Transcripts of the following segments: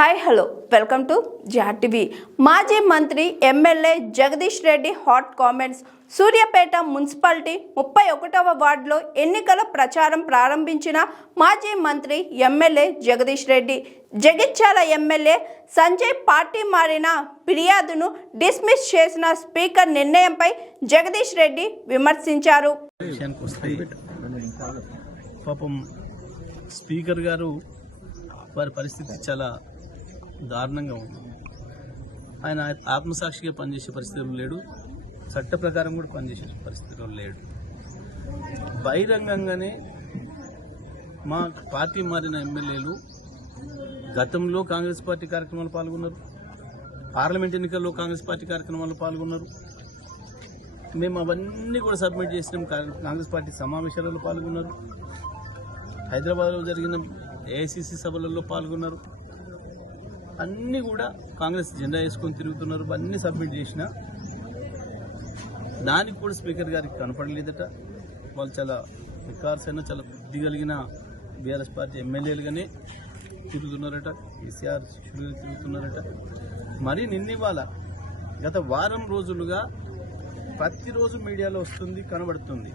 Hi hello welcome to GRTV. మాజీ మంత్రి MLA Jagadish Reddy hot comments. Suryapet municipality 31వ వార్డులో ఎన్నికల ప్రచారం ప్రారంభించిన మాజీ మంత్రి MLA Jagadish Reddy, Jagtial MLA Sanjay party మారిన ఫిర్యాదును డిస్మిస్ చేసిన స్పీకర్ నిర్ణయంపై జగదీష్ రెడ్డి విమర్శించారు. పాపం స్పీకర్ గారు వారి పరిస్థితి చాలా దారుణంగా ఉంది. ఆయన ఆత్మసాక్షిగా పనిచేసే పరిస్థితులు లేడు, చట్ట ప్రకారం కూడా పనిచేసే పరిస్థితుల్లో లేడు. బహిరంగంగానే మా పార్టీ మారిన ఎమ్మెల్యేలు గతంలో కాంగ్రెస్ పార్టీ కార్యక్రమాలు పాల్గొన్నారు, పార్లమెంట్ ఎన్నికల్లో కాంగ్రెస్ పార్టీ కార్యక్రమాల్లో పాల్గొన్నారు. మేము అవన్నీ కూడా సబ్మిట్ చేసినాం. కాంగ్రెస్ పార్టీ సమావేశాలలో పాల్గొన్నారు, హైదరాబాద్లో జరిగిన ఏఐసిసి సభలలో పాల్గొన్నారు. అన్నీ కూడా కాంగ్రెస్ జెండా వేసుకొని తిరుగుతున్నారు. అన్నీ సబ్మిట్ చేసిన దానికి కూడా స్పీకర్ గారికి కనపడలేదట. వాళ్ళు చాలా వికార్స్ అయినా చాలా బుద్ధి కలిగిన బీఆర్ఎస్ పార్టీ ఎమ్మెల్యేలుగానే తిరుగుతున్నారట, కేసీఆర్ శిష్యులుగా తిరుగుతున్నారట. మరి నిన్నివాళ గత వారం రోజులుగా ప్రతిరోజు మీడియాలో వస్తుంది, కనబడుతుంది.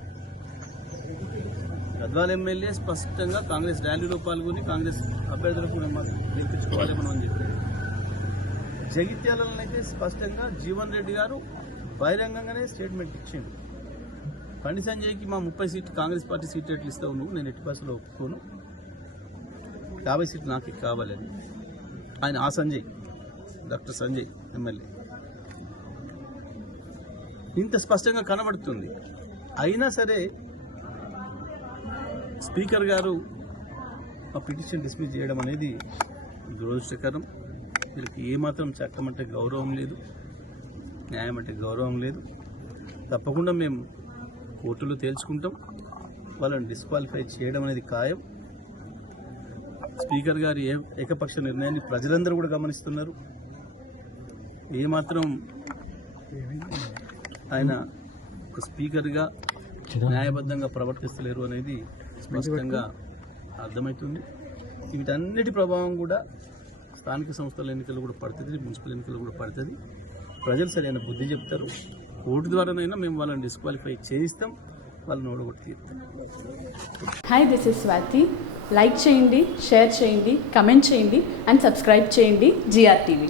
గద్వాల ఎమ్మెల్యే స్పష్టంగా కాంగ్రెస్ ర్యాలీలో పాల్గొని కాంగ్రెస్ అభ్యర్థులు కూడా గెలిపించుకోవాలి మనం అని చెప్పారు. జగిత్యాలనైతే స్పష్టంగా జీవన్ రెడ్డి గారు బహిరంగంగానే స్టేట్మెంట్ ఇచ్చిండు. బండి సంజయ్కి మా 30 సీట్లు కాంగ్రెస్ పార్టీ సీట్లు ఎట్లు ఇస్తావు నువ్వు, నేను ఎట్టి బస్సులో ఒప్పుకోను, 50 సీట్లు నాకు కావాలని ఆయన ఆ సంజయ్, డాక్టర్ సంజయ్ ఎమ్మెల్యే ఇంత స్పష్టంగా కనబడుతుంది. అయినా సరే స్పీకర్ గారు ఆ పిటిషన్ డిస్మిస్ చేయడం అనేది దురదృష్టకరం. వీళ్ళకి ఏమాత్రం చట్టం అంటే గౌరవం లేదు, న్యాయం అంటే గౌరవం లేదు. తప్పకుండా మేము కోర్టులో తేల్చుకుంటాం. వాళ్ళని డిస్క్వాలిఫై చేయడం అనేది ఖాయం. స్పీకర్ గారి ఏకపక్ష నిర్ణయాన్ని ప్రజలందరూ కూడా గమనిస్తున్నారు. ఏమాత్రం ఆయన స్పీకర్గా న్యాయబద్ధంగా ప్రవర్తిస్తలేరు అనేది స్పష్టంగా అర్థమవుతుంది. వీటన్నిటి ప్రభావం కూడా స్థానిక సంస్థల ఎన్నికలు కూడా పడుతుంది, మున్సిపల్ ఎన్నికలు కూడా పడుతుంది. ప్రజలు సరైన బుద్ధి చెప్తారు. కోర్టు ద్వారానైనా మేము వాళ్ళని డిస్క్వాలిఫై చేయిస్తాం, వాళ్ళని ఓడగొట్టి తీరుతాం. Hi, this is Swathi. Like చేయండి, షేర్ చేయండి, కమెంట్ చేయండి అండ్ సబ్స్క్రైబ్ చేయండి జిఆర్టీవీ.